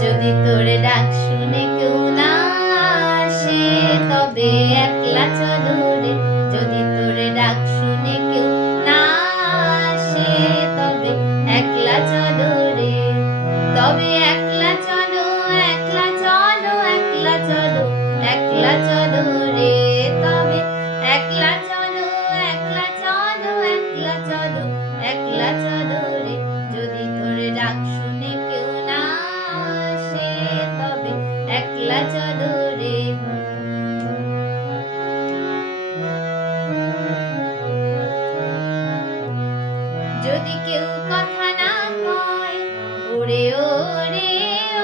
যদি তোর ডাক শুনে কেউ না আসে তবে একলা চলো। যদি কেউ কথা না কয়, ওরে ওরে,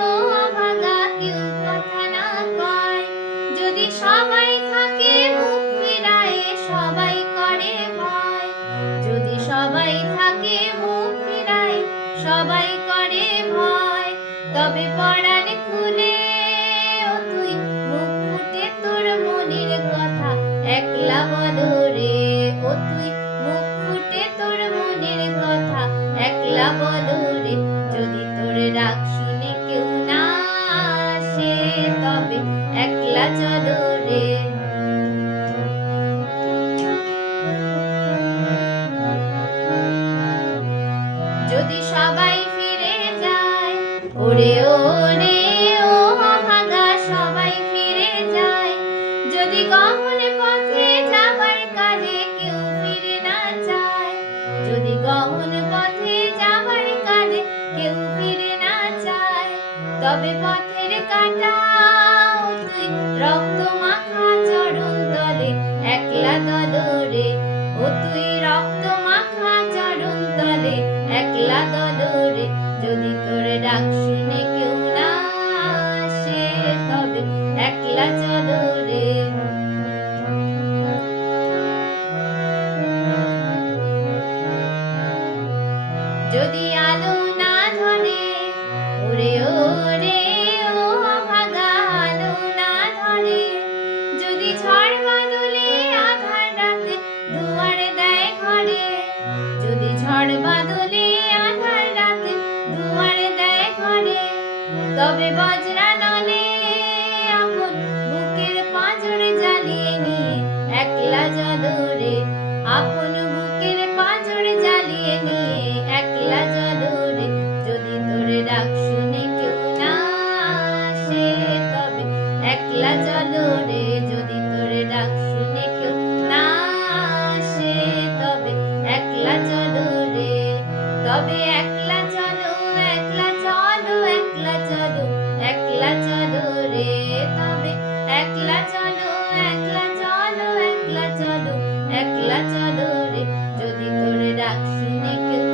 ও ভাগা, কেউ কথা না কয়। যদি সবাই থাকে মুখ ফিরায়, সবাই করে ভয়। যদি সবাই থাকে মুখ ফিরায়, সবাই করে ভয়। তবে পড়ান খুলে, ও তুই, মুখ ফুটে তোর মনের কথা। একলা বলো রে, ও তুই একলা বলো যদি তোর রাগ শুনে কেউ না আসে, তবে একলা চলো রে। যদি সবাই ফিরে যায়, ওরে ও তবে পথের কাটা তুই রক্ত মাখা চরণ তলে, একলা দলরে ও তুই রক্ত মাখা চরণ তলে, একলা দলরে যদি তোর ডাক শুনে কেউ না আসে, তবে একলা যদি আলো তবে বজরা নলে আপন বুকের জ্বালিয়ে নিয়ে একলা জদরে আপন বুকের জ্বালিয়ে নিয়ে একলা জদরে যদি তোরে ডাক শুনে কেউ না আসে, তবে একলা জলরে একলা চলো যদি তোরে ডাক শুনে কেউ